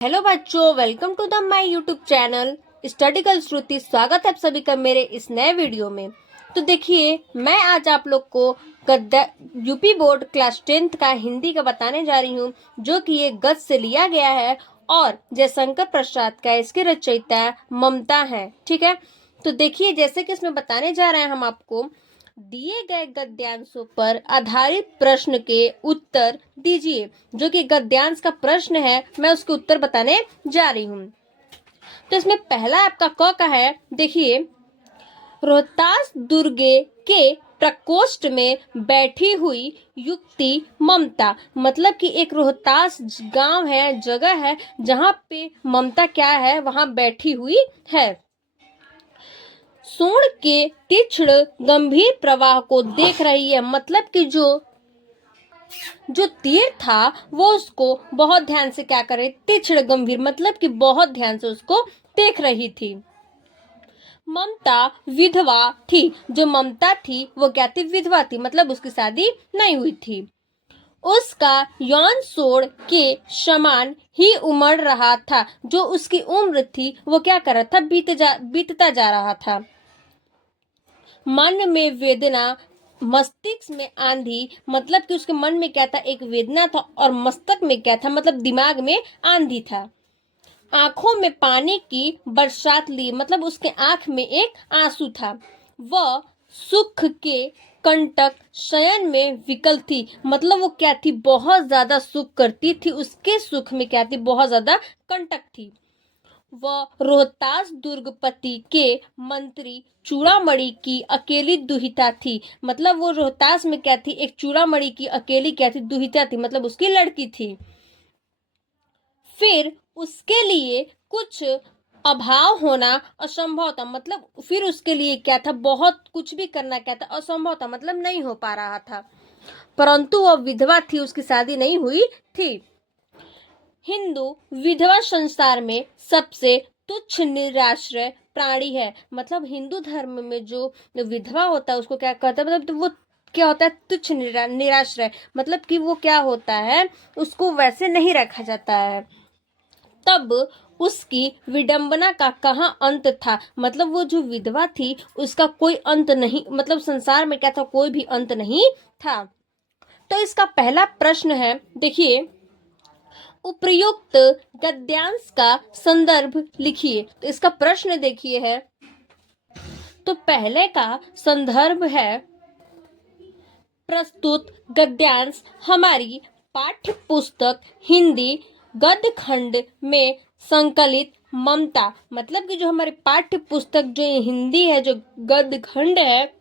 Hello बच्चों, welcome to the my YouTube channel study girl Shruti. स्वागत है आप सभी का मेरे इस नए वीडियो में। तो देखिए, मैं आज आप लोग को यूपी बोर्ड क्लास 10th का हिंदी का बताने जा रही हूँ, जो कि ये गद्य से लिया गया है और जयशंकर प्रसाद का इसके रचयिता ममता है। ठीक है, तो देखिए जैसे कि इसमें बताने जा रहे हैं हम आपको, दिए गए गद्यांशों पर आधारित प्रश्न के उत्तर दीजिए। जो कि गद्यांश का प्रश्न है, मैं उसके उत्तर बताने जा रही हूँ। तो इसमें पहला आपका क का है। देखिए, रोहतास दुर्गे के प्रकोष्ठ में बैठी हुई युक्ति ममता। मतलब कि एक रोहतास गांव है, जगह है, जहां पे ममता क्या है, वहां बैठी हुई है। सोन के तीक्ष्ण गंभीर प्रवाह को देख रही है। मतलब कि जो तीर था वो उसको बहुत ध्यान से क्या करे, तीक्ष्ण गंभीर मतलब कि बहुत ध्यान से उसको देख रही थी। ममता विधवा थी। जो ममता थी वो क्या थी, विधवा थी, मतलब उसकी शादी नहीं हुई थी। उसका यौन सोड़ के समान ही उमड़ रहा था। जो उसकी उम्र थी वो क्या कर रहा था, बीतता जा रहा था। मन में वेदना, मस्तिष्क में आंधी। मतलब कि उसके मन में क्या था, एक वेदना था, और मस्तक में क्या था, मतलब दिमाग में आंधी था। आंखों में पानी की बरसात ली। मतलब उसके आंख में एक आंसू था। वह सुख के कंटक शयन में विकल थी। मतलब वो क्या थी, बहुत ज्यादा सुख करती थी, उसके सुख में क्या थी, बहुत ज्यादा कंटक थी। वह रोहतास दुर्गपति के मंत्री चूड़ामणि की अकेली दुहिता थी। मतलब वो रोहतास में क्या थी, एक चूड़ामणि की अकेली क्या थी, दुहिता थी, मतलब उसकी लड़की थी। फिर उसके लिए कुछ अभाव होना असंभव था। मतलब फिर उसके लिए क्या था, बहुत कुछ भी करना क्या था, असंभव था, मतलब नहीं हो पा रहा था। परंतु वह विधवा थी, उसकी शादी नहीं हुई थी। हिंदू विधवा संसार में सबसे तुच्छ निराश्रय प्राणी है। मतलब हिंदू धर्म में जो विधवा होता है उसको क्या कहता है, मतलब तो वो क्या होता है, तुच्छ निराश्रय। मतलब कि वो क्या होता है, उसको वैसे नहीं रखा जाता है। तब उसकी विडंबना का कहाँ अंत था। मतलब वो जो विधवा थी उसका कोई अंत नहीं, मतलब संसार में क्या था, कोई भी अंत नहीं था। तो इसका पहला प्रश्न है, देखिए, उपर्युक्त गद्यांश का संदर्भ लिखिए। तो इसका प्रश्न देखिए है, तो पहले का संदर्भ है, प्रस्तुत गद्यांश हमारी पाठ्य पुस्तक हिंदी गद्य खंड में संकलित ममता। मतलब कि जो हमारी पाठ्य पुस्तक जो हिंदी है, जो गद्य खंड है,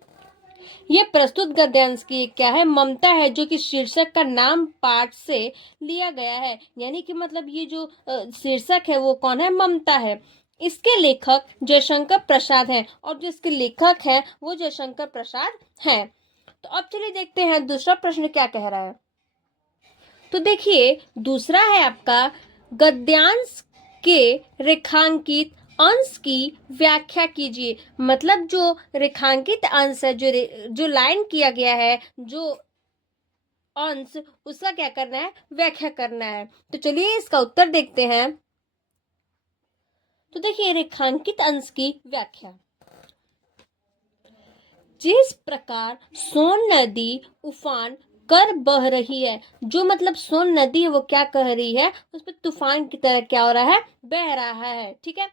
ये प्रस्तुत गद्यांश की क्या है, ममता है, जो कि शीर्षक का नाम पाठ से लिया गया है। यानी कि मतलब ये जो शीर्षक है वो कौन है, ममता है। इसके लेखक जयशंकर प्रसाद हैं, और जो इसके लेखक हैं वो जयशंकर प्रसाद हैं। तो अब चलिए देखते हैं दूसरा प्रश्न क्या कह रहा है। तो देखिए, दूसरा है आपका, गद्यांश के रेखांकित अंश की व्याख्या कीजिए। मतलब जो रेखांकित अंश है, जो लाइन किया गया है, जो अंश, उसका क्या करना है, व्याख्या करना है। तो चलिए इसका उत्तर देखते हैं। तो देखिए, रेखांकित अंश की व्याख्या, जिस प्रकार सोन नदी उफान कर बह रही है। जो मतलब सोन नदी है वो क्या कह रही है, उस पर तूफान की तरह क्या हो रहा है, बह रहा है। ठीक है,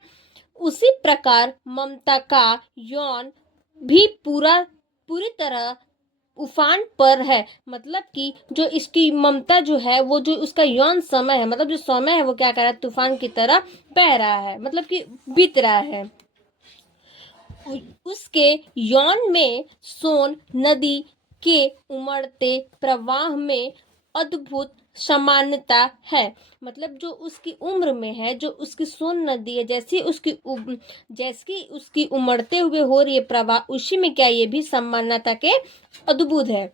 उसी प्रकार ममता का यौन भी पूरी तरह उफान पर है। मतलब कि जो इसकी ममता जो है, वो जो उसका यौन समय है, मतलब जो समय है वो क्या कर रहा है, तूफान की तरह बह रहा है, मतलब कि बीत रहा है। उसके यौन में सोन नदी के उमड़ते प्रवाह में अद्भुत समानता है। मतलब जो उसकी उम्र में है, जो उसकी सोन नदी है, जैसी उसकी उमड़ते हुए हो रही है प्रवाह, उसी में क्या ये भी समानता के अद्भुत है।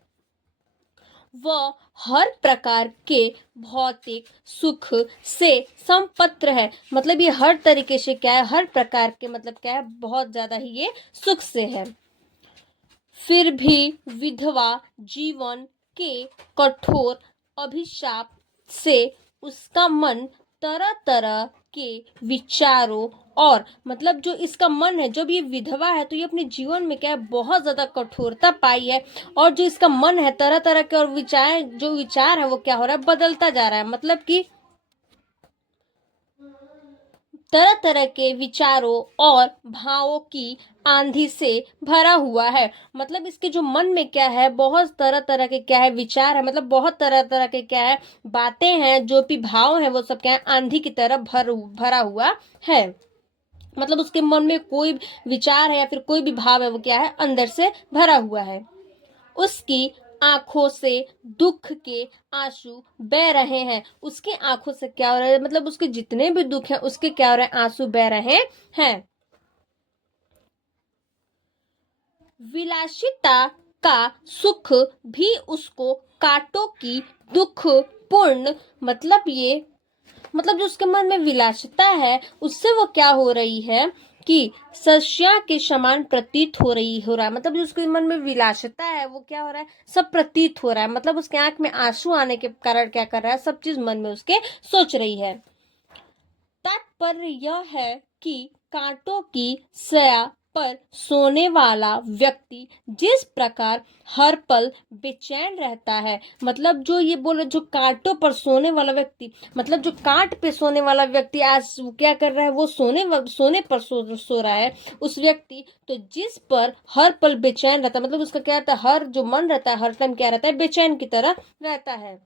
वह हर प्रकार के भौतिक सुख से संपत्र है। मतलब ये हर तरीके से क्या है, हर प्रकार के मतलब क्या है, बहुत ज्यादा ही ये सुख से है। फिर भी विधवा जीवन के कठोर अभिशाप से उसका मन तरह तरह के विचारों और मतलब जो इसका मन है, जब ये विधवा है तो ये अपने जीवन में क्या है बहुत ज्यादा कठोरता पाई है, और जो इसका मन है तरह तरह के और विचार है वो क्या हो रहा है, बदलता जा रहा है। मतलब कि तरह तरह के विचारों और भावों की आंधी से भरा हुआ है। मतलब इसके जो मन में क्या है, बहुत तरह तरह के क्या है विचार है, मतलब बहुत तरह तरह के क्या है बातें हैं, जो भी भाव है वो सब क्या है आंधी की तरह भरा हुआ है। मतलब उसके मन में कोई विचार है या फिर कोई भी भाव है वो क्या है अंदर से भरा हुआ है। उसकी आंखों से दुख के आंसू बह रहे हैं। उसकी आंखों से क्या हो रहा है, मतलब उसके जितने भी दुख है उसके क्या हो रहे हैं, आंसू बह रहे हैं। विलासिता का सुख भी उसको कांटों की दुख पूर्ण, मतलब जो उसके मन में विलासिता है उससे वो क्या हो रही है कि सस्या के समान प्रतीत हो रहा है। मतलब जो उसके मन में विलासिता है वो क्या हो रहा है, सब प्रतीत हो रहा है। मतलब उसके आंख में आंसू आने के कारण क्या कर रहा है, सब चीज मन में उसके सोच रही है। तात्पर्य यह है कि कांटों की सया पर सोने वाला व्यक्ति जिस प्रकार हर पल बेचैन रहता है, मतलब जो ये बोले जो कांटों पर सोने वाला व्यक्ति, मतलब जो कांट पे सोने वाला व्यक्ति आज क्या कर रहा है, वो सोने पर सो रहा है उस व्यक्ति, तो जिस पर हर पल बेचैन रहता है, मतलब उसका क्या रहता है, हर जो मन रहता है हर टाइम क्या रहता है, बेचैन की तरह रहता है।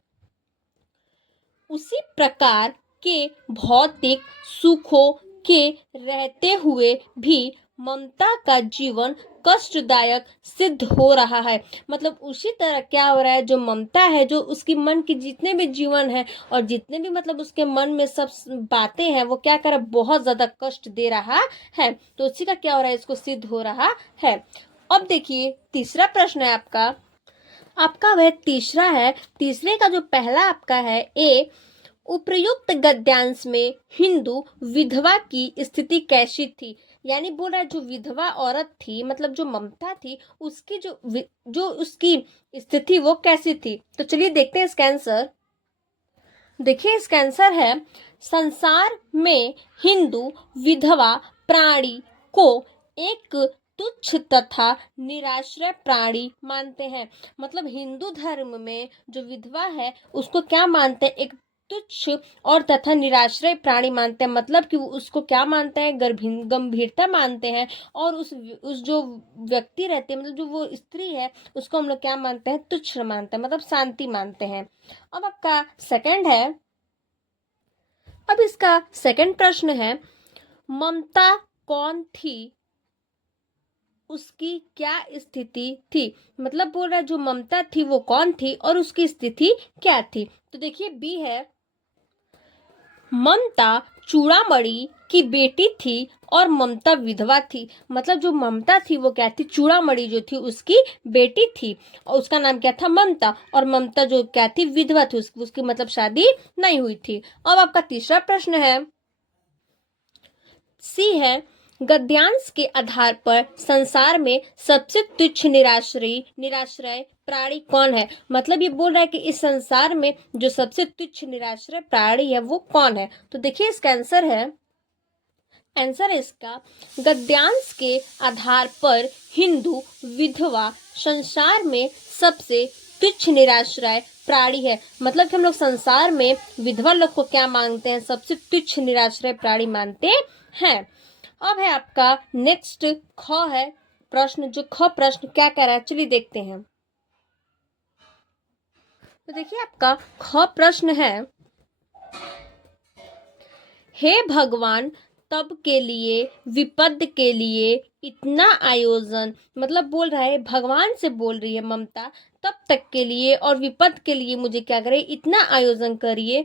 उसी प्रकार के भौतिक सुखों के रहते हुए भी ममता का जीवन कष्टदायक सिद्ध हो रहा है। मतलब उसी तरह क्या हो रहा है, जो ममता है, जो उसकी मन की जितने भी जीवन है और जितने भी मतलब उसके मन में सब बातें हैं वो क्या कर रहा है, बहुत ज्यादा कष्ट दे रहा है। तो उसी का क्या हो रहा है, इसको सिद्ध हो रहा है। अब देखिए तीसरा प्रश्न है आपका वह तीसरा है। तीसरे का जो पहला आपका है ए, उपर्युक्त गद्यांश में हिंदू विधवा की स्थिति कैसी थी। यानी बोल रहा है जो विधवा औरत थी, मतलब जो ममता थी, उसकी जो उसकी स्थिति वो कैसी थी। तो चलिए देखते हैं इसका आंसर। देखिए इसका आंसर है, संसार में हिंदू विधवा प्राणी को एक तुच्छ तथा निराश्रय प्राणी मानते हैं। मतलब हिंदू धर्म में जो विधवा है उसको क्या मानते हैं, एक तुच्छ और तथा निराश्रय प्राणी मानते हैं। मतलब कि वो उसको क्या मानते हैं, गंभीरता मानते हैं। और उस जो व्यक्ति रहते हैं, मतलब जो वो स्त्री है, उसको हम लोग क्या मानते हैं, तुच्छ मानते हैं, मतलब शांति मानते हैं। अब आपका सेकंड है, अब इसका सेकंड प्रश्न है, ममता कौन थी, उसकी क्या स्थिति थी। मतलब बोल रहा है जो ममता थी वो कौन थी और उसकी स्थिति क्या थी। तो देखिए बी है, ममता चूड़ामणि की बेटी थी और ममता विधवा थी। मतलब जो ममता थी वो क्या थी, चूड़ामणि जो थी उसकी बेटी थी और उसका नाम क्या था, ममता। और ममता जो क्या थी, विधवा थी, उसकी मतलब शादी नहीं हुई थी। अब आपका तीसरा प्रश्न है, सी है, गद्यांश के आधार पर संसार में सबसे तुच्छ निराश्रय प्राणी कौन है। मतलब ये बोल रहा है कि इस संसार में जो सबसे तुच्छ निराश्रय प्राणी है वो कौन है। तो देखिए इसका आंसर है, आंसर है इसका, गद्यांश के आधार पर हिंदू विधवा संसार में सबसे तुच्छ निराश्रय प्राणी है। मतलब कि हम लोग संसार में विधवा लोग को क्या मानते हैं, सबसे तुच्छ निराश्रय प्राणी मानते हैं। अब है आपका नेक्स्ट ख है प्रश्न, जो ख प्रश्न क्या कह रहा है चलिए देखते हैं। तो देखिए आपका ख प्रश्न है, हे भगवान, तब के लिए विपद के लिए इतना आयोजन। मतलब बोल रहा है भगवान से बोल रही है ममता, तब तक के लिए और विपद के लिए मुझे क्या करे, इतना आयोजन करिए।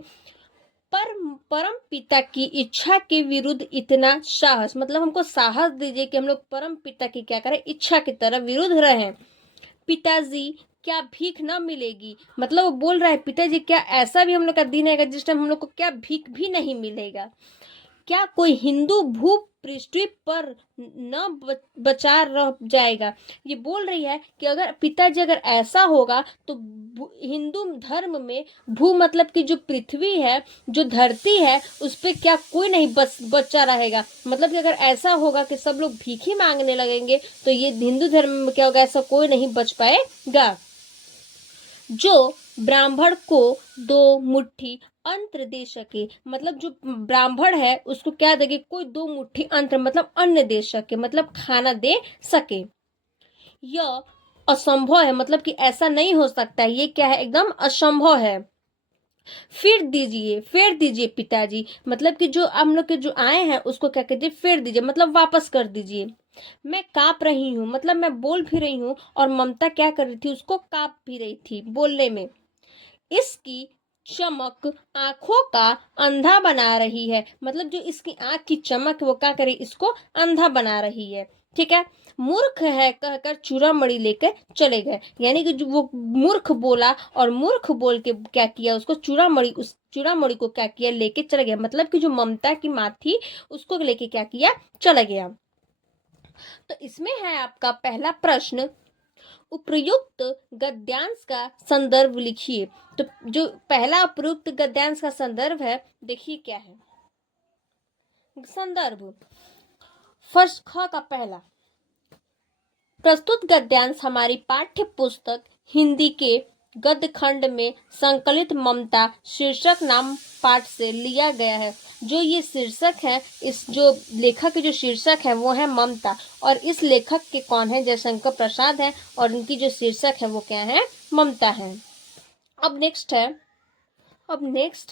परम पिता की इच्छा के विरुद्ध इतना साहस, मतलब हमको साहस दीजिए कि हम लोग परम पिता की क्या करें, इच्छा की तरह विरुद्ध रहें। पिताजी क्या भीख न मिलेगी। मतलब वो बोल रहा है पिताजी क्या ऐसा भी हम लोग का दिन आएगा जिस टाइम हम लोग को क्या भीख भी नहीं मिलेगा। क्या कोई हिंदू भू पृथ्वी पर न बचा रह जाएगा। ये बोल रही है कि अगर पिताजी अगर ऐसा होगा तो हिंदू धर्म में भू मतलब कि जो पृथ्वी है, जो धरती है, उस पे क्या कोई नहीं बचा रहेगा। मतलब कि अगर ऐसा होगा कि सब लोग भीख ही मांगने लगेंगे तो ये हिंदू धर्म में क्या होगा, ऐसा कोई नहीं बच पाएगा। जो ब्राह्मण को 2 मुट्ठी अन्न दे सके, मतलब जो ब्राह्मण है उसको क्या देगी, कोई 2 मुट्ठी अन्न मतलब अन्न दे सके, मतलब खाना दे सके। यह असंभव है, मतलब कि ऐसा नहीं हो सकता है, ये क्या है, एकदम असंभव है। फेर दीजिए पिताजी, मतलब कि जो हम लोग के जो आए हैं उसको क्या कहते हैं, फेर दीजिए, मतलब वापस कर दीजिए। मैं कांप रही हूँ, मतलब मैं बोल भी रही हूँ, और ममता क्या कर रही थी, उसको कांप भी रही थी बोलने में। इसकी चमक आंखों का अंधा बना रही है, मतलब जो इसकी आंख की चमक वो क्या करे, इसको अंधा बना रही है। ठीक है। मूर्ख है कहकर चूड़ामणि लेकर चले गए, यानी कि जो वो मूर्ख बोला और मूर्ख बोल के क्या किया, उसको चूड़ामणि, उस चूड़ामणि को क्या किया, लेके चले गया, मतलब कि जो ममता की माँ थी उसको लेके क्या किया, चला गया। तो इसमें है आपका पहला प्रश्न, उपयुक्त गद्यांश का संदर्भ लिखिए। तो जो पहला उपयुक्त गद्यांश का संदर्भ है, देखिए क्या है संदर्भ। फर्स्ट ख का पहला, प्रस्तुत गद्यांश हमारी पाठ्य पुस्तक हिंदी के गद्य खंड में संकलित ममता शीर्षक नाम पाठ से लिया गया है। जो ये शीर्षक है, इस जो लेखक के जो शीर्षक है वो है ममता, और इस लेखक के कौन है, जयशंकर प्रसाद है, और उनकी जो शीर्षक है वो क्या है, ममता है। अब नेक्स्ट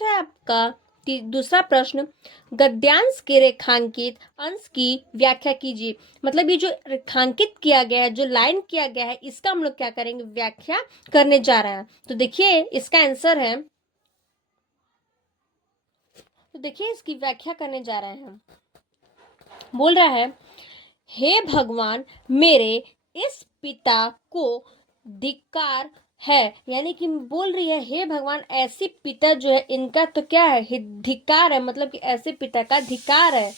है आपका दूसरा प्रश्न, गद्यांश के रेखांकित अंश की व्याख्या कीजिए। मतलब ये जो रेखांकित किया गया है, जो लाइन किया गया है, इसका हम लोग क्या करेंगे, व्याख्या करने जा रहे हैं। तो देखिए इसका आंसर है, तो देखिए इसकी व्याख्या करने जा रहे हैं। बोल रहा है, हे भगवान, मेरे इस पिता को धिक्कार है, यानी कि बोल रही है, हे भगवान, ऐसे पिता जो है इनका तो क्या है, धिक्कार है, मतलब कि ऐसे पिता का धिक्कार है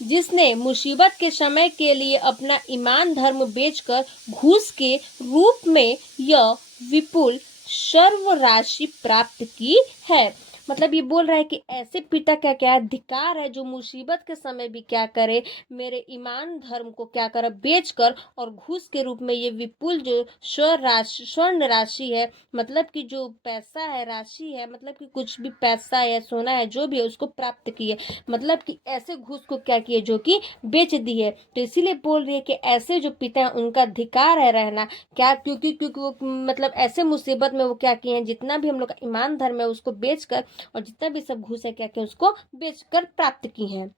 जिसने मुसीबत के समय के लिए अपना ईमान धर्म बेचकर घूस के रूप में यह विपुल सर्व राशि प्राप्त की है। मतलब ये बोल रहा है कि ऐसे पिता का क्या अधिकार है जो मुसीबत के समय भी क्या करे, मेरे ईमान धर्म को क्या करे, बेचकर और घूस के रूप में ये विपुल जो स्वर्ण राशि है, मतलब कि जो पैसा है, राशि है, मतलब कि कुछ भी पैसा है, सोना है, जो भी है उसको प्राप्त किए, मतलब कि ऐसे घूस को क्या किए, जो कि बेच दिए। तो इसीलिए बोल रही है कि ऐसे जो पिता है उनका अधिकार है रहना, क्या, क्योंकि वो मतलब ऐसे मुसीबत में वो क्या किए हैं, जितना भी हम लोग का ईमान धर्म है उसको बेचकर, और जितना भी सब घूस है क्या किया, उसको बेचकर प्राप्त की हैं।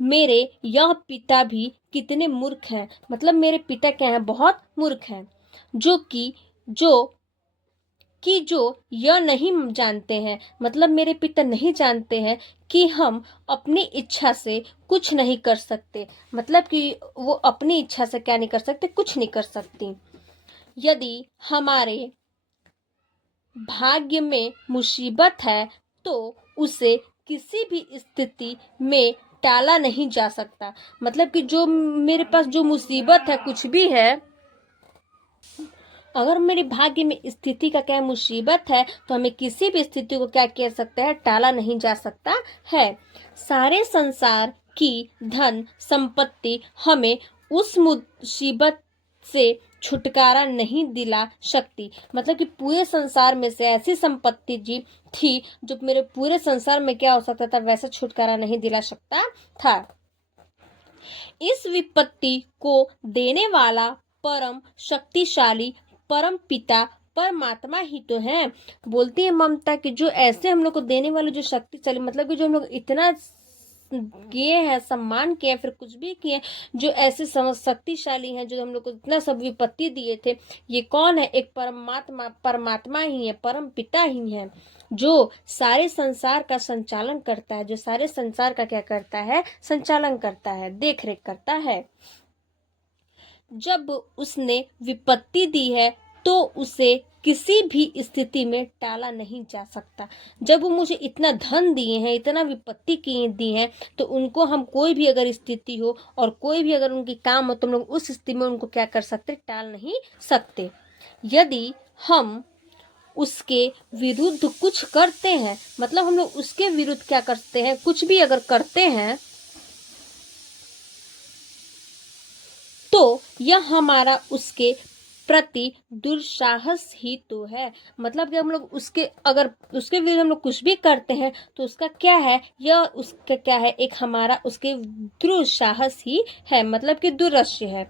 मेरे यह पिता भी कितने मूर्ख हैं, मतलब मेरे पिता क्या हैं, बहुत मूर्ख हैं, जो यह नहीं जानते हैं, मतलब मेरे पिता नहीं जानते हैं कि हम अपनी इच्छा से कुछ नहीं कर सकते, मतलब कि वो अपनी इच्छा से क्या नहीं कर सकते, कुछ नहीं कर सकती। यदि हमारे भाग्य में मुसीबत है तो उसे किसी भी स्थिति में टाला नहीं जा सकता, मतलब कि जो मेरे पास जो मुसीबत है, कुछ भी है, अगर मेरे भाग्य में स्थिति का क्या मुसीबत है तो हमें किसी भी स्थिति को क्या कह सकता है, टाला नहीं जा सकता है। सारे संसार की धन संपत्ति हमें उस मुसीबत से छुटकारा नहीं दिला सकती, मतलब कि पूरे संसार में से ऐसी संपत्ति जी थी जो मेरे पूरे संसार में क्या हो सकता था, वैसा छुटकारा नहीं दिला सकता था। इस विपत्ति को देने वाला परम शक्तिशाली परम पिता परमात्मा ही तो है। बोलती है ममता कि जो ऐसे हम लोग को देने वाले जो शक्तिशाली, मतलब कि जो हम लोग इतना किए हैं, सम्मान किए, फिर कुछ भी किए, जो ऐसे शक्तिशाली हैं, जो हम लोग को इतना सब विपत्ति दिए थे, ये कौन है, एक परमात्मा ही है, परम पिता ही है, जो सारे संसार का संचालन करता है, जो सारे संसार का क्या करता है, संचालन करता है, देख रेख करता है। जब उसने विपत्ति दी है तो उसे किसी भी स्थिति में टाला नहीं जा सकता। जब वो मुझे इतना धन दिए हैं, इतना विपत्ति की दी है, तो उनको हम कोई भी अगर स्थिति हो और कोई भी अगर उनकी काम हो तो हम लोग उस स्थिति में उनको क्या कर सकते, टाल नहीं सकते। यदि हम उसके विरुद्ध कुछ करते हैं, मतलब हम लोग उसके विरुद्ध क्या करते हैं, कुछ भी अगर करते हैं तो यह हमारा उसके प्रति दुस्साहस ही तो है। मतलब कि हम लोग उसके अगर उसके विरुद्ध हम लोग कुछ भी करते हैं तो उसका क्या है, यह उसका क्या है, एक हमारा उसके दुस्साहस ही है, मतलब कि दुरस्य है।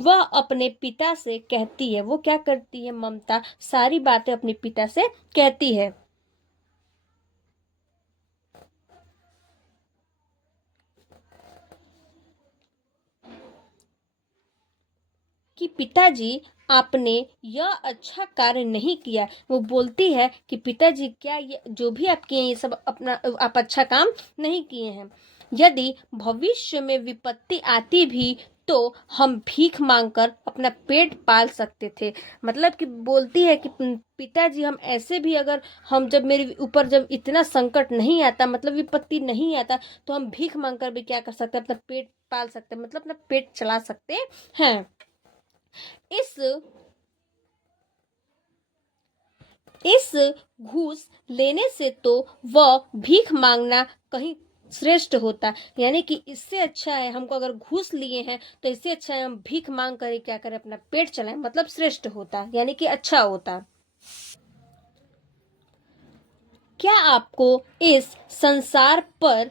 वह अपने पिता से कहती है, वो क्या करती है, ममता सारी बातें अपने पिता से कहती है कि पिताजी आपने यह अच्छा कार्य नहीं किया। वो बोलती है कि पिताजी क्या ये जो भी आप किए ये सब अपना आप अच्छा काम नहीं किए हैं। यदि भविष्य में विपत्ति आती भी तो हम भीख मांगकर अपना पेट पाल सकते थे। मतलब कि बोलती है कि पिताजी हम ऐसे भी अगर हम जब मेरे ऊपर जब इतना संकट नहीं आता, मतलब विपत्ति नहीं आता, तो हम भीख मांगकर भी क्या कर सकते हैं, अपना पेट पाल सकते हैं, मतलब अपना पेट चला सकते हैं। इस घूस लेने से तो वह भीख मांगना कहीं श्रेष्ठ होता। यानी कि इससे अच्छा है, हमको अगर घूस लिए हैं तो इससे अच्छा है हम भीख मांग कर क्या करें, अपना पेट चलाएं, मतलब श्रेष्ठ होता, यानी कि अच्छा होता। क्या आपको इस संसार पर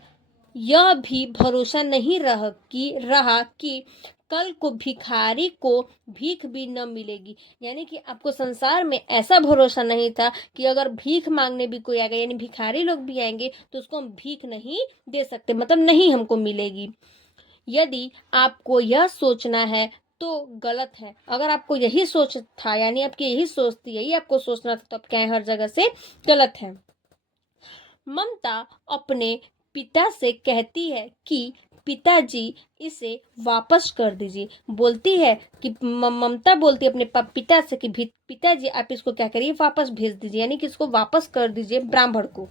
यह भी भरोसा नहीं रहा कि कल को भिखारी को भीख भी न मिलेगी। यानी कि आपको संसार में ऐसा भरोसा नहीं था कि अगर भीख मांगने भी कोई आएगा, यानी भिखारी लोग भी आएंगे तो उसको हम भीख नहीं दे सकते, मतलब नहीं हमको मिलेगी। यदि आपको यह सोचना है तो गलत है। अगर आपको यही सोच था, यानी आपकी यही सोच थी, यही आपको सोचना था, तो आप क्या है, हर जगह से गलत है। ममता अपने पिता से कहती है कि पिताजी इसे वापस कर दीजिए। बोलती है कि ममता बोलती है अपने पिता से कि पिताजी आप इसको क्या करिए, वापस भेज दीजिए, यानी कि इसको वापस कर दीजिए ब्राह्मण को।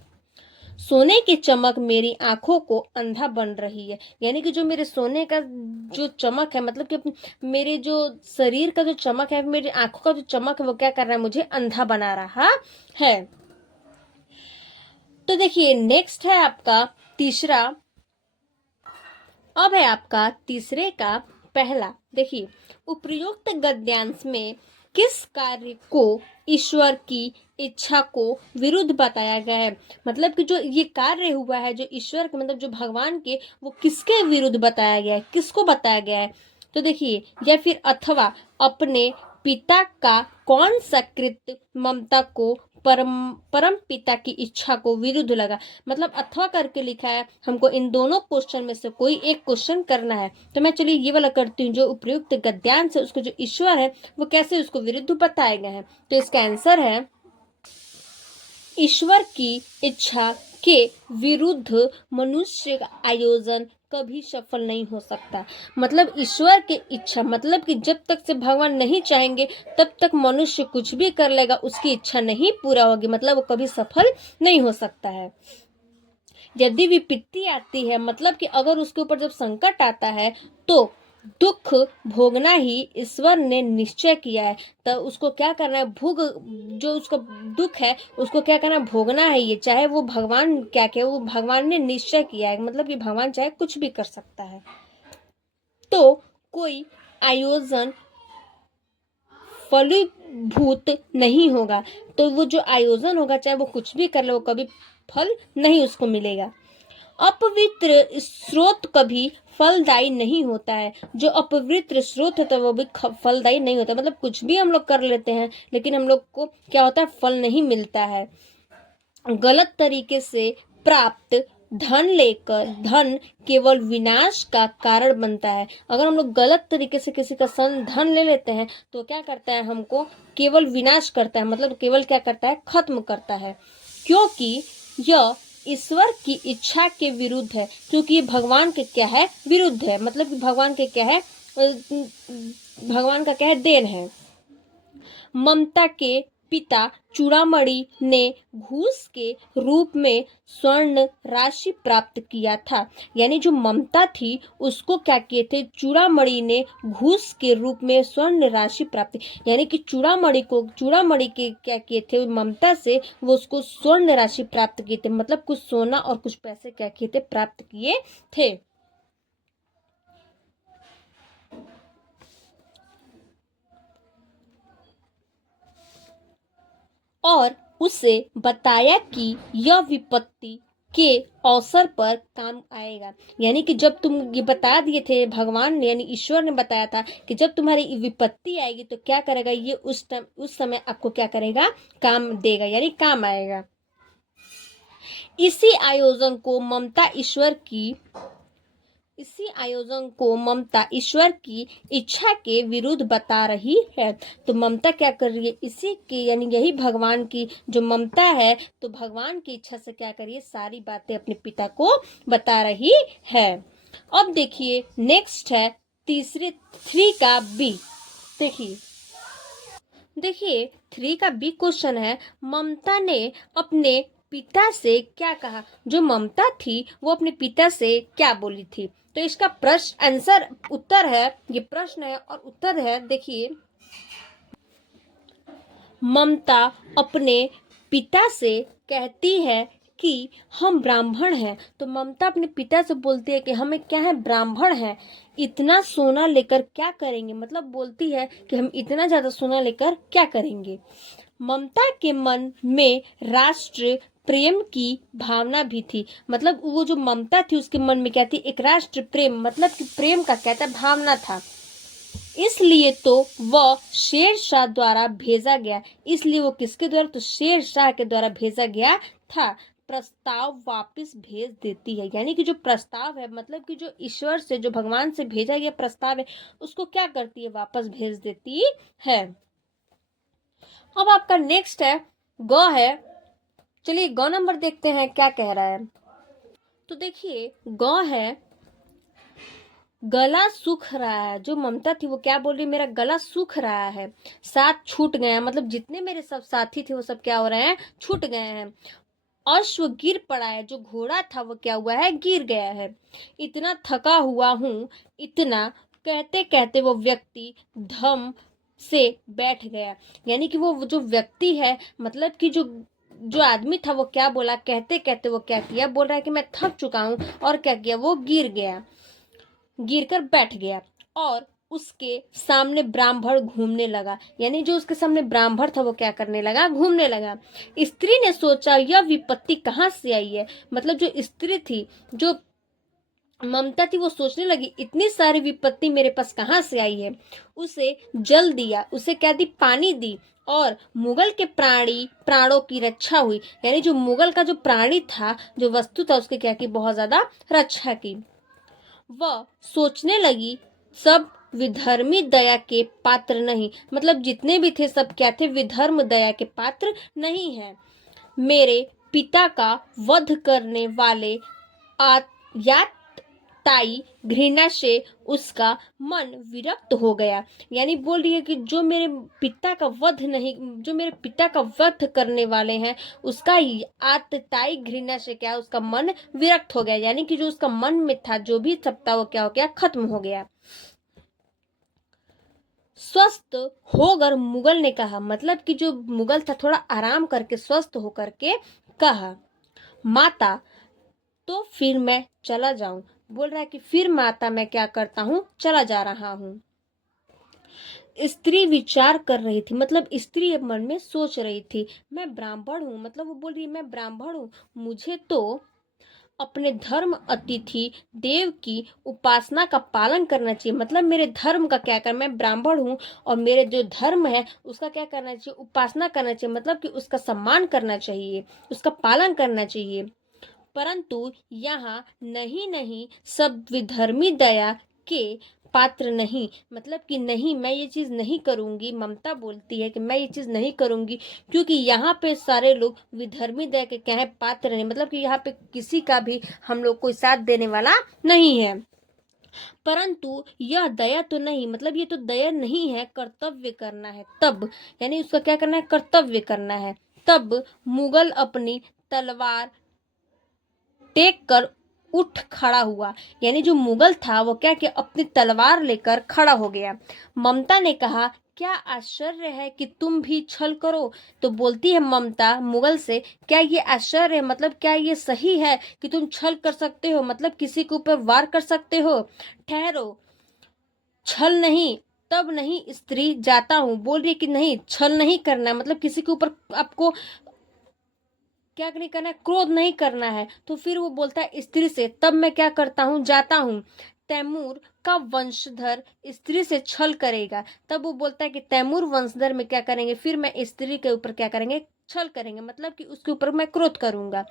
सोने की चमक मेरी आंखों को अंधा बन रही है। यानी कि जो मेरे सोने का जो चमक है, मतलब कि मेरे जो शरीर का जो चमक है, मेरी आंखों का जो चमक है, वो क्या कर रहा है, मुझे अंधा बना रहा है। तो देखिए नेक्स्ट है आपका तीसरा। अब है आपका तीसरे का पहला। देखिए उपयुक्त गद्यांश में किस कार्य को ईश्वर की इच्छा को विरुद्ध बताया गया है। मतलब कि जो ये कार्य हुआ है, जो ईश्वर के मतलब जो भगवान के, वो किसके विरुद्ध बताया गया है, किसको बताया गया है। तो देखिए, या फिर अथवा अपने पिता का कौन सा कृत्य ममता को परम पिता की इच्छा को विरुद्ध लगा। मतलब अथवा करके लिखा है, हमको इन दोनों क्वेश्चन में से कोई एक क्वेश्चन करना है। तो मैं चलिए ये वाला करती हूँ, जो उपयुक्त गद्यांश है उसको जो ईश्वर है वो कैसे उसको विरुद्ध बताए गए हैं। तो इसका आंसर है ईश्वर की इच्छा के विरुद्ध मनुष्य का आयोजन कभी सफल नहीं हो सकता। मतलब ईश्वर की इच्छा, मतलब कि जब तक से भगवान नहीं चाहेंगे तब तक मनुष्य कुछ भी कर लेगा, उसकी इच्छा नहीं पूरा होगी, मतलब वो कभी सफल नहीं हो सकता है। यदि विपत्ति आती है, मतलब कि अगर उसके ऊपर जब संकट आता है तो दुख भोगना ही ईश्वर ने निश्चय किया है। तो उसको क्या करना है, भोग, जो उसका दुख है उसको क्या करना है, भोगना है। ये चाहे वो भगवान क्या कहे, वो भगवान ने निश्चय किया है, मतलब कि भगवान चाहे कुछ भी कर सकता है। तो कोई आयोजन फलीभूत नहीं होगा। तो वो जो आयोजन होगा, चाहे वो कुछ भी कर ले, वो कभी फल नहीं उसको मिलेगा। अपवित्र स्रोत कभी फलदायी नहीं होता है। जो अपवित्र स्रोत है तो वो भी फलदायी नहीं होता। मतलब कुछ भी हम लोग कर लेते हैं लेकिन हम लोग को क्या होता है, फल नहीं मिलता है। गलत तरीके से प्राप्त धन लेकर धन केवल विनाश का कारण बनता है। अगर हम लोग गलत तरीके से किसी का धन ले लेते हैं तो क्या करता है, हमको केवल विनाश करता है, मतलब केवल क्या करता है, खत्म करता है। क्योंकि यह ईश्वर की इच्छा के विरुद्ध है, क्योंकि ये भगवान के क्या है, विरुद्ध है। मतलब कि भगवान के क्या है, भगवान का क्या है, देन है। ममता के पिता चूड़ामणि ने घूस के रूप में स्वर्ण राशि प्राप्त किया था। यानी जो ममता थी उसको क्या किए थे, चूड़ामणि ने घूस के रूप में स्वर्ण राशि प्राप्त, यानी कि चूड़ामणि के क्या किए थे, ममता से वो उसको स्वर्ण राशि प्राप्त किए थे, मतलब कुछ सोना और कुछ पैसे क्या किए थे, प्राप्त किए थे। और उसे बताया कि यह विपत्ति के अवसर पर काम आएगा। यानी कि जब तुम ये बता दिए थे, भगवान ने यानी ईश्वर ने बताया था कि जब तुम्हारी विपत्ति आएगी तो क्या करेगा, ये उस समय आपको क्या करेगा, काम देगा, यानी काम आएगा। इसी आयोजन को ममता ईश्वर की इच्छा के विरुद्ध बता रही है। तो ममता क्या कर रही है, इसी के यानी यही भगवान की जो ममता है, तो भगवान की इच्छा से क्या करिए, सारी बातें अपने पिता को बता रही है। अब देखिए नेक्स्ट है तीसरे 3 का बी। देखिए 3 का बी क्वेश्चन है, ममता ने अपने पिता से क्या कहा। जो ममता थी वो अपने पिता से क्या बोली थी। तो इसका उत्तर है, ये प्रश्न है और उत्तर है। देखिए ममता अपने पिता से कहती है कि हम ब्राह्मण हैं। तो ममता अपने पिता से बोलती है कि हमें क्या है, ब्राह्मण हैं, इतना सोना लेकर क्या करेंगे, मतलब बोलती है कि हम इतना ज्यादा सोना लेकर क्या करेंगे। ममता के मन में राष्ट्र प्रेम की भावना भी थी। मतलब वो जो ममता थी उसके मन में क्या थी, एक राष्ट्र प्रेम, मतलब कि प्रेम का क्या था, भावना था। इसलिए तो वह शेरशाह द्वारा भेजा गया। इसलिए वो किसके द्वारा, तो शेरशाह के द्वारा भेजा गया था। प्रस्ताव वापस भेज देती है। यानी कि जो प्रस्ताव है, मतलब कि जो ईश्वर से, जो भगवान से भेजा गया प्रस्ताव है, उसको क्या करती है, वापस भेज देती है। अब आपका नेक्स्ट है ग है। चलिए ग नंबर देखते हैं क्या कह रहा है। तो देखिए ग है, गला सूख रहा है। जो ममता थी वो क्या बोल रही है, मेरा गला सूख रहा है, साथ छूट गए हैं, मतलब जितने मेरे सब साथी थे वो सब क्या हो रहे हैं, छूट गए हैं। अश्व गिर पड़ा है, जो घोड़ा था वो क्या हुआ है, गिर गया है। इतना थका हुआ हूँ, इतना कहते कहते वो व्यक्ति धम से बैठ गया। यानी कि वो जो व्यक्ति है, मतलब कि जो आदमी था वो क्या बोला, कहते कहते वो क्या किया, बोल रहा है कि मैं थक चुका हूँ, और क्या किया, वो गिरकर बैठ गया। और उसके सामने ब्राह्मण घूमने लगा। यानी जो उसके सामने ब्राह्मण था वो क्या करने लगा, घूमने लगा। स्त्री ने सोचा यह विपत्ति कहाँ से आई है। मतलब जो स्त्री थी, जो ममता थी, वो सोचने लगी इतनी सारी विपत्ति मेरे पास कहाँ से आई है। उसे जल दिया, उसे क्या दी, पानी दी, और मुगल के प्राणों की रक्षा हुई। यानी जो मुगल का जो प्राणी था, जो वस्तु था, उसके क्या की, बहुत ज्यादा रक्षा की। वह सोचने लगी सब विधर्मी दया के पात्र नहीं। मतलब जितने भी थे सब क्या थे, विधर्म दया के पात्र नहीं है। मेरे पिता का वध करने वाले याताई घृणा से उसका मन विरक्त हो गया। यानी बोल रही है कि जो मेरे पिता का वध करने वाले हैं, उसका आतताई घृणा से क्या, उसका मन विरक्त हो गया। यानी कि जो उसका मन में था, जो भी सब था, वो क्या हो गया, खत्म हो गया। स्वस्थ होकर मुगल ने कहा, मतलब कि जो मुगल था थोड़ा आराम करके स्वस्थ होकर के कहा, माता तो फिर मैं चला जाऊं। बोल रहा है कि फिर माता मैं क्या करता हूं, चला जा रहा हूं। स्त्री विचार कर रही थी, मतलब स्त्री मन में सोच रही थी, मैं ब्राह्मण हूं, मतलब वो बोल रही है मैं ब्राह्मण हूं, मुझे तो अपने धर्म अतिथि देव की उपासना का पालन करना चाहिए। मतलब मेरे धर्म का क्या कर, मैं ब्राह्मण हूँ और मेरे जो धर्म है उसका क्या करना चाहिए, उपासना करना चाहिए, मतलब कि उसका सम्मान करना चाहिए, उसका पालन करना चाहिए। परंतु यहाँ नहीं सब विधर्मी दया के पात्र नहीं। मतलब कि नहीं, मैं ये चीज नहीं करूंगी। ममता बोलती है कि मैं ये चीज नहीं करूंगी, क्योंकि यहाँ पे सारे लोग विधर्मी दया के क्या है, पात्र नहीं। मतलब कि यहाँ पे किसी का भी हम लोग कोई साथ देने वाला नहीं है। परंतु यह दया तो नहीं, मतलब ये तो दया नहीं है, कर्तव्य करना है। तब यानी उसका क्या करना है, कर्तव्य करना है। तब मुगल अपनी तलवार टेक कर उठ खड़ा हुआ, यानी जो मुगल था वो क्या किया, अपनी तलवार लेकर खड़ा हो गया। ममता ने कहा, क्या आश्चर्य है कि तुम भी छल करो। तो बोलती है ममता मुगल से, क्या ये आश्चर्य है, मतलब क्या ये सही है कि तुम छल कर सकते हो, मतलब किसी के ऊपर वार कर सकते हो। ठहरो, छल नहीं, तब नहीं स्त्री, जाता हूं। बोल रही कि नहीं, छल नहीं करना है, मतलब किसी के ऊपर आपको क्या नहीं करना है, क्रोध नहीं करना है। तो फिर वो बोलता है स्त्री से, तब मैं क्या करता हूँ, जाता हूँ। तैमूर का वंशधर स्त्री से छल करेगा। तब वो बोलता है कि तैमूर वंशधर में क्या करेंगे, फिर मैं स्त्री के ऊपर क्या करेंगे, छल करेंगे, मतलब कि उसके ऊपर मैं क्रोध करूंगा।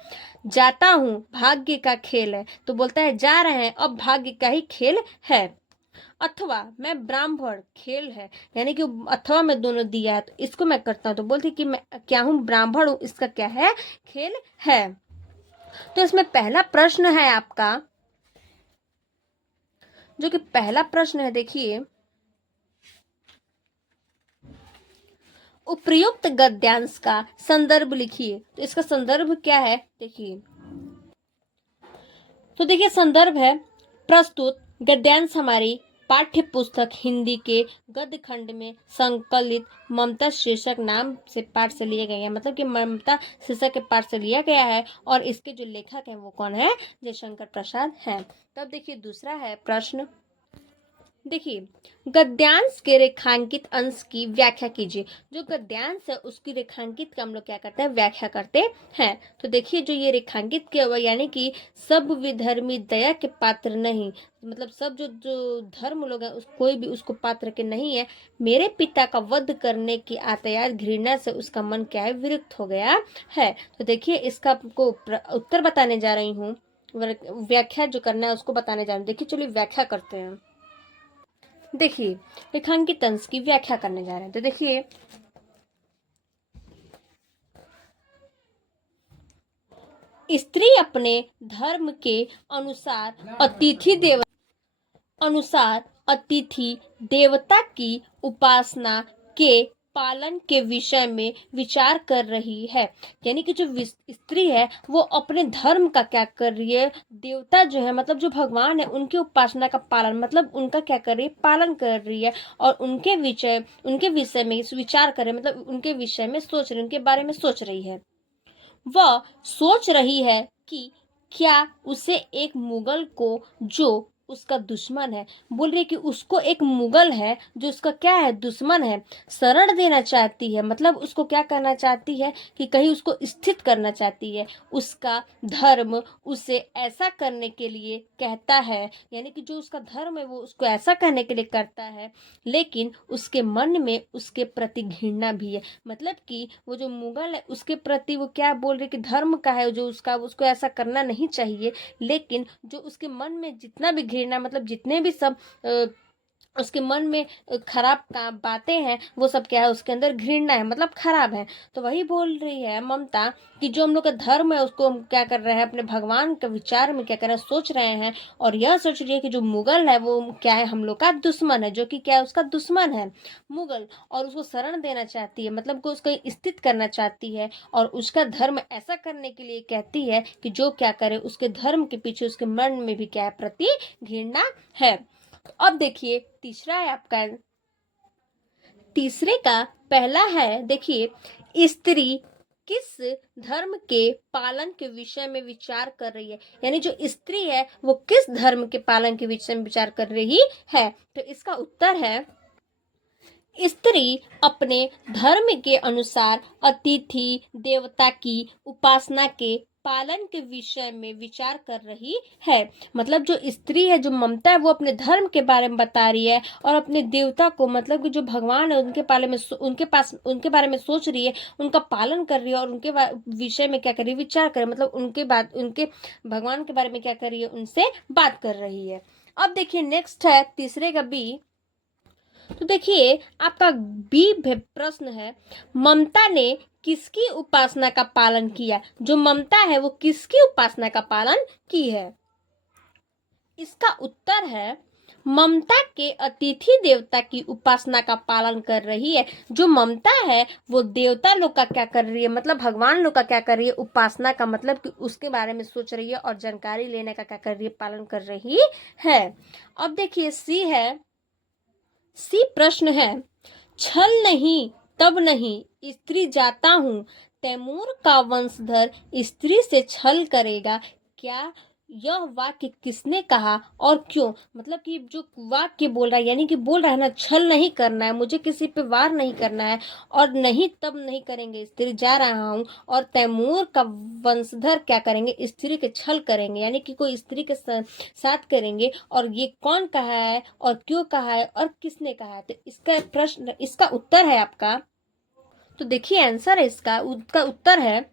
जाता हूँ, भाग्य का खेल है। तो बोलता है जा रहे हैं, अब भाग्य का ही खेल है। अथवा मैं ब्राह्मण, खेल है, यानी कि अथवा में दोनों दिया है, तो इसको मैं करता हूँ। तो बोलती कि मैं क्या हूँ, ब्राह्मण हूँ, इसका क्या है, खेल है। तो इसमें पहला प्रश्न है आपका, जो कि पहला प्रश्न है, देखिए, उपर्युक्त गद्यांश का संदर्भ लिखिए। तो इसका संदर्भ क्या है, देखिए, तो देखिए संदर्भ है, प्रस्तुत गद्यांश हमारी पाठ्य पुस्तक हिंदी के गद्य खंड में संकलित ममता शीर्षक नाम से पाठ से लिए गए हैं, मतलब कि ममता शीर्षक के पाठ से लिया गया है। और इसके जो लेखक हैं वो कौन है, जयशंकर प्रसाद हैं। तब देखिए दूसरा है प्रश्न, देखिए, गद्यांश के रेखांकित अंश की व्याख्या कीजिए। जो गद्यांश है उसकी रेखांकित का हम लोग क्या करते हैं, व्याख्या करते हैं। तो देखिए जो ये रेखांकित किया हुआ, यानी कि सब विधर्मी दया के पात्र नहीं, मतलब सब जो जो धर्म लोग हैं कोई भी उसको पात्र के नहीं है। मेरे पिता का वध करने की आतयात घृणा से उसका मन क्या है, विरक्त हो गया है। तो देखिए इसका आपको उत्तर बताने जा रही हूँ, व्याख्या जो करना है उसको बताने जा रही हूँ। देखिए चलिए व्याख्या करते हैं। देखिए रेखांकित अंश की व्याख्या करने जा रहे हैं। तो देखिए, स्त्री अपने धर्म के अनुसार अतिथि देवता की उपासना के पालन के विषय में विचार कर रही है। यानी कि जो स्त्री है वो अपने धर्म का क्या कर रही है, देवता जो है मतलब जो भगवान है उनकी उपासना का पालन, मतलब उनका क्या कर रही है, पालन कर रही है। और उनके विषय में विचार कर रही है, मतलब उनके विषय में सोच रही है, उनके बारे में सोच रही है। वह सोच रही है कि क्या उसे एक मुगल को जो उसका दुश्मन है, बोल रही है कि उसको एक मुगल है जो उसका क्या है, दुश्मन है, शरण देना चाहती है, मतलब उसको क्या करना चाहती है कि कहीं उसको स्थित करना चाहती है। उसका धर्म उसे ऐसा करने के लिए कहता है, यानी कि जो उसका धर्म है वो उसको ऐसा करने के लिए करता है, लेकिन उसके मन में उसके प्रति घृणा भी है। मतलब कि वो जो मुगल है उसके प्रति वो क्या बोल रहे कि धर्म का है जो उसका, उसको ऐसा करना नहीं चाहिए, लेकिन जो उसके मन में जितना भी घृणा, मतलब जितने भी सब उसके मन में खराब बातें हैं वो सब क्या है, उसके अंदर घृणा है, मतलब खराब है। तो वही बोल रही है ममता कि जो हम लोग का धर्म है उसको हम क्या कर रहे हैं, अपने भगवान के विचार में क्या कर रहे हैं, सोच रहे हैं। और यह सोच रही है कि जो मुगल है वो क्या है, हम लोग का दुश्मन है, जो कि क्या है, उसका दुश्मन है मुगल, और उसको शरण देना चाहती है, मतलब को उसको स्थित करना चाहती है। और उसका धर्म ऐसा करने के लिए कहती है कि जो क्या करे उसके धर्म के पीछे उसके मन में भी क्या है, प्रति घृणा है। अब देखिए तीसरा है आपका, तीसरे का पहला है, देखिए, स्त्री किस धर्म के पालन के विषय में विचार कर रही है, यानी जो स्त्री है वो किस धर्म के पालन के विषय में विचार कर रही है। तो इसका उत्तर है, स्त्री अपने धर्म के अनुसार अतिथि देवता की उपासना के पालन के विषय में विचार कर रही है। मतलब जो स्त्री है, जो ममता है, वो अपने धर्म के बारे में बता रही है और अपने देवता को, मतलब कि जो भगवान है उनके उनके बारे में सोच रही है, उनका पालन कर रही है, और उनके विषय में क्या कर रही है, विचार कर, मतलब उनके भगवान के बारे में क्या कर रही है, उनसे बात कर रही है। अब देखिए नेक्स्ट है तीसरे का बी। तो देखिए आपका बी प्रश्न है, ममता ने किसकी उपासना का पालन किया। जो ममता है वो किसकी उपासना का पालन की है। इसका उत्तर है, ममता के अतिथि देवता की उपासना का पालन कर रही है। जो ममता है वो देवता लोग का क्या कर रही है, मतलब भगवान लोग का क्या कर रही है, उपासना का मतलब कि उसके बारे में सोच रही है और जानकारी लेने का क्या कर रही है, पालन कर रही है। अब देखिए सी प्रश्न है, छल नहीं तब नहीं स्त्री जाता हूं, तैमूर का वंशधर स्त्री से छल करेगा क्या? यह वाक्य किसने कहा और क्यों? मतलब कि जो वाक्य बोल रहा है, यानी कि बोल रहा है ना, छल नहीं करना है, मुझे किसी पे वार नहीं करना है, और नहीं तब नहीं करेंगे, स्त्री जा रहा हूं, और तैमूर का वंशधर क्या करेंगे, स्त्री के छल करेंगे, यानी कि कोई स्त्री के साथ करेंगे। और ये कौन कहा है और क्यों कहा है और किसने कहा है? तो इसका प्रश्न, इसका उत्तर है आपका, तो देखिए आंसर है इसका उत्तर है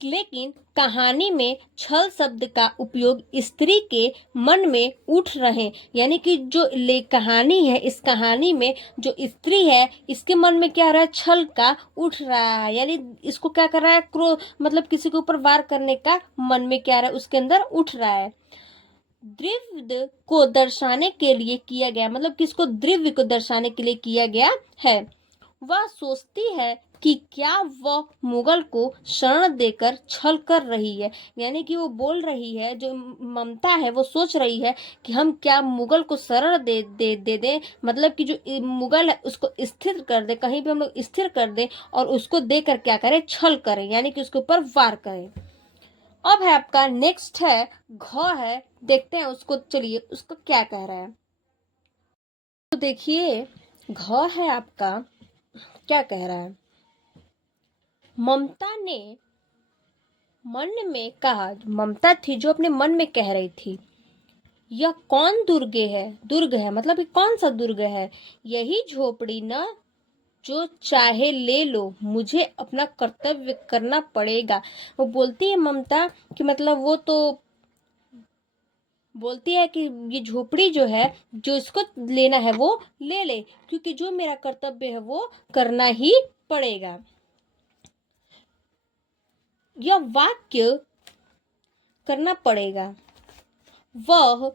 लेकिन कहानी में छल शब्द का उपयोग स्त्री के मन में उठ रहे, यानी कि जो कहानी है, इस कहानी में जो स्त्री है इसके मन में क्या रहा है, छल का उठ रहा है, यानी इसको क्या कर रहा है, क्रोध, मतलब किसी के ऊपर वार करने का मन में क्या रहा है, उसके अंदर उठ रहा है। द्रव्य को दर्शाने के लिए किया गया, मतलब किसको, द्रव्य को दर्शाने के लिए किया गया है। वह सोचती है कि क्या वह मुगल को शरण देकर छल कर रही है, यानी कि वो बोल रही है, जो ममता है वो सोच रही है कि हम क्या मुगल को शरण दे दें, मतलब कि जो मुगल है उसको स्थिर कर दे, कहीं भी हम लोग स्थिर कर दें और उसको देकर क्या करें, छल करें, यानी कि उसके ऊपर वार करें। अब है आपका नेक्स्ट है घ है, देखते हैं उसको, चलिए उसको क्या कह रहा है। तो देखिए घ है आपका, क्या कह रहा है, ममता ने मन में कहा, ममता थी जो अपने मन में कह रही थी, यह कौन दुर्ग है, मतलब ये कौन सा दुर्ग है, यही झोपड़ी न, जो चाहे ले लो, मुझे अपना कर्तव्य करना पड़ेगा। वो बोलती है ममता कि मतलब वो तो बोलती है कि ये झोपड़ी जो है, जो इसको लेना है वो ले ले, क्योंकि जो मेरा कर्तव्य है वो करना ही पड़ेगा। यह वाक्य करना पड़ेगा। वह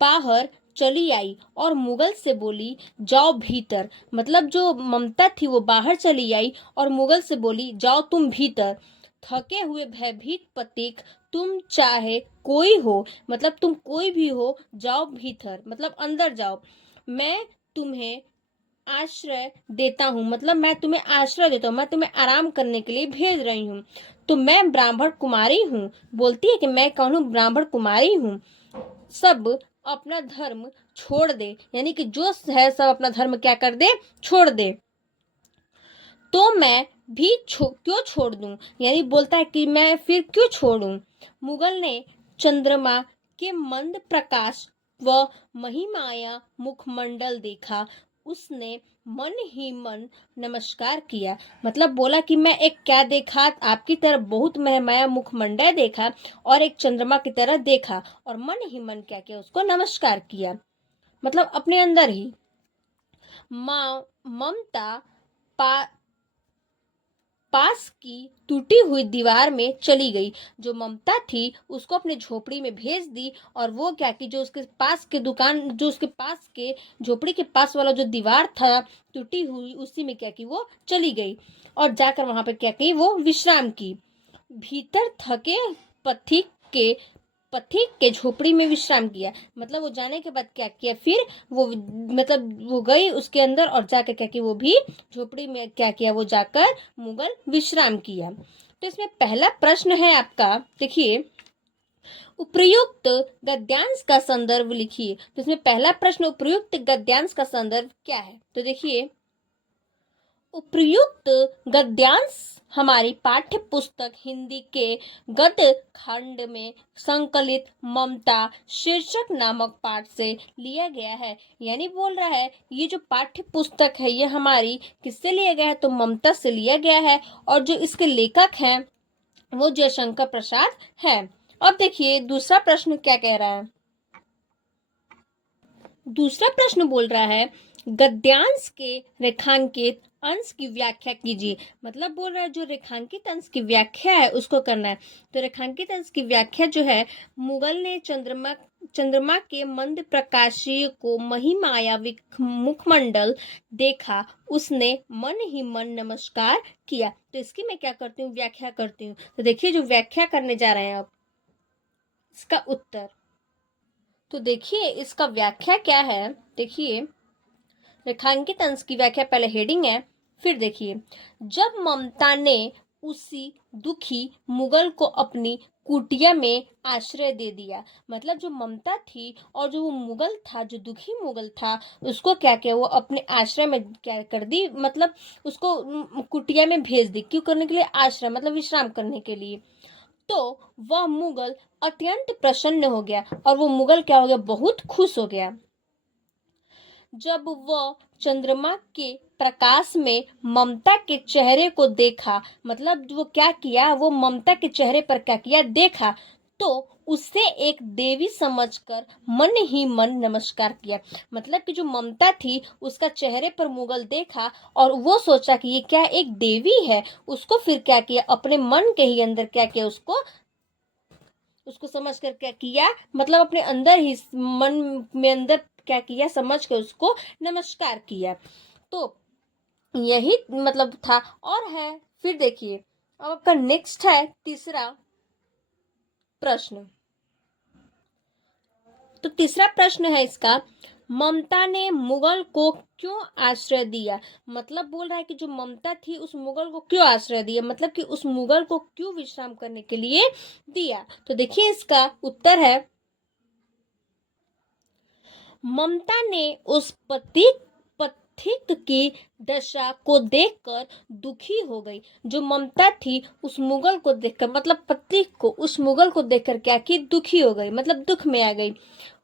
बाहर चली आई और मुगल से बोली, जाओ भीतर, मतलब जो ममता थी वो बाहर चली आई और मुगल से बोली, जाओ तुम भीतर। थके हुए भयभीत प्रतीक, तुम चाहे कोई हो, मतलब तुम कोई भी हो, जाओ भीतर, मतलब अंदर जाओ, मैं तुम्हें आश्रय देता हूँ, मतलब मैं तुम्हें आश्रय देता हूँ, मैं तुम्हें आराम करने के लिए भेज रही हूँ। तो मैं ब्राह्मण कुमारी हूँ, बोलती है कि मैं कौन हूँ, ब्राह्मण कुमारी हूँ। सब अपना धर्म छोड़ दे, यानी कि जो है सब अपना धर्म क्या कर दे, छोड़ दे। तो मैं भी क्यों छोड़ दूं, यानी बोलता है कि मैं फिर क्यों छोड़ूं। मुगल ने चंद्रमा के मंद प्रकाश व महिमाया मुखमंडल देखा, उसने मन ही मन नमस्कार किया, मतलब बोला कि मैं एक क्या देखा, आपकी तरह बहुत महमाया मुखमंडल देखा और एक चंद्रमा की तरह देखा, और मन ही मन क्या किया, उसको नमस्कार किया, मतलब अपने अंदर ही। ममता पास की टूटी हुई दीवार में चली गई, जो ममता थी उसको अपने झोपड़ी में भेज दी, और वो क्या कि जो उसके पास के दुकान, जो उसके पास के झोपड़ी के पास वाला जो दीवार था टूटी हुई, उसी में क्या की वो चली गई और जाकर वहां पे क्या की, वो विश्राम की। भीतर थके पथिक के पथिक के झोपड़ी में विश्राम किया, मतलब वो जाने के बाद क्या किया, फिर वो मतलब वो गई उसके अंदर और जाकर क्या किया, वो भी झोपड़ी में क्या किया, वो जाकर मुगल विश्राम किया। तो इसमें पहला प्रश्न है आपका, देखिए उपयुक्त गद्यांश का संदर्भ लिखिए। तो इसमें पहला प्रश्न, उपयुक्त गद्यांश का संदर्भ क्या है, तो देखिए उपयुक्त गद्यांश हमारी पाठ्य पुस्तक हिंदी के गद्य खंड में संकलित ममता शीर्षक नामक पाठ से लिया गया है, यानी बोल रहा है ये जो पाठ्य पुस्तक है ये हमारी किससे लिया गया है, तो ममता से लिया गया है, और जो इसके लेखक हैं वो जयशंकर प्रसाद है। अब देखिए दूसरा प्रश्न क्या कह रहा है, दूसरा प्रश्न बोल रहा है गद्यांश के रेखांकित अंश की व्याख्या कीजिए। मतलब बोल रहा है जो रेखांकित अंश की व्याख्या है उसको करना है। तो रेखांकित अंश की व्याख्या जो है, मुगल ने चंद्रमा के मंद प्रकाशीय को महिमाया मुखमंडल देखा, उसने मन ही मन नमस्कार किया। तो इसकी मैं क्या करती हूँ, व्याख्या करती हूँ। तो देखिए जो व्याख्या करने जा रहे हैं अब इसका उत्तर। तो देखिए इसका व्याख्या क्या है। देखिए रेखांकित अंश की व्याख्या पहले हेडिंग है, फिर देखिए, जब ममता ने उसी दुखी मुगल को अपनी कुटिया में आश्रय दे दिया। मतलब जो ममता थी और जो वो मुगल था, जो दुखी मुगल था, उसको क्या किया, वो अपने आश्रय में क्या कर दी, मतलब उसको कुटिया में भेज दी। क्यों करने के लिए, आश्रय मतलब विश्राम करने के लिए। तो वह मुगल अत्यंत प्रसन्न हो गया और वो मुगल क्या हो गया, बहुत खुश हो गया। जब वह चंद्रमा के प्रकाश में ममता के चेहरे को देखा, मतलब वो क्या किया, वो ममता के चेहरे पर क्या किया, देखा, तो उससे एक देवी समझकर मन ही मन नमस्कार किया। मतलब कि जो ममता थी उसका चेहरे पर मुगल देखा और वो सोचा कि ये क्या एक देवी है। उसको फिर क्या किया, अपने मन के ही अंदर क्या किया, उसको समझ कर क्या किया, मतलब अपने अंदर ही मन में अंदर क्या किया, समझ कर उसको नमस्कार किया। तो यही मतलब था। और है फिर देखिए, अब आपका नेक्स्ट है तीसरा प्रश्न। तो तीसरा प्रश्न है इसका, ममता ने मुगल को क्यों आश्रय दिया। मतलब बोल रहा है कि जो ममता थी उस मुगल को क्यों आश्रय दिया, मतलब कि उस मुगल को क्यों विश्राम करने के लिए दिया। तो देखिए इसका उत्तर है, ममता ने उस पथिक की दशा को देखकर दुखी हो गई। जो ममता थी उस मुगल को देखकर, मतलब पथिक को, उस मुगल को देखकर क्या की, दुखी हो गई, मतलब दुख में आ गई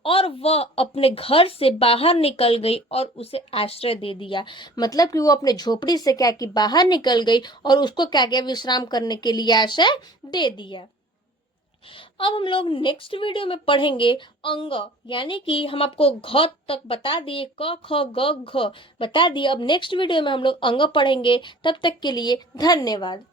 और वह अपने घर से बाहर निकल गई और उसे आश्रय दे दिया। मतलब कि वो अपने झोपड़ी से क्या की, बाहर निकल गई और उसको क्या किया, विश्राम करने के लिए आश्रय दे दिया। अब हम लोग नेक्स्ट वीडियो में पढ़ेंगे अंग, यानी कि हम आपको घ तक बता दिए, क ख ग घ बता दिए। अब नेक्स्ट वीडियो में हम लोग अंग पढ़ेंगे। तब तक के लिए धन्यवाद।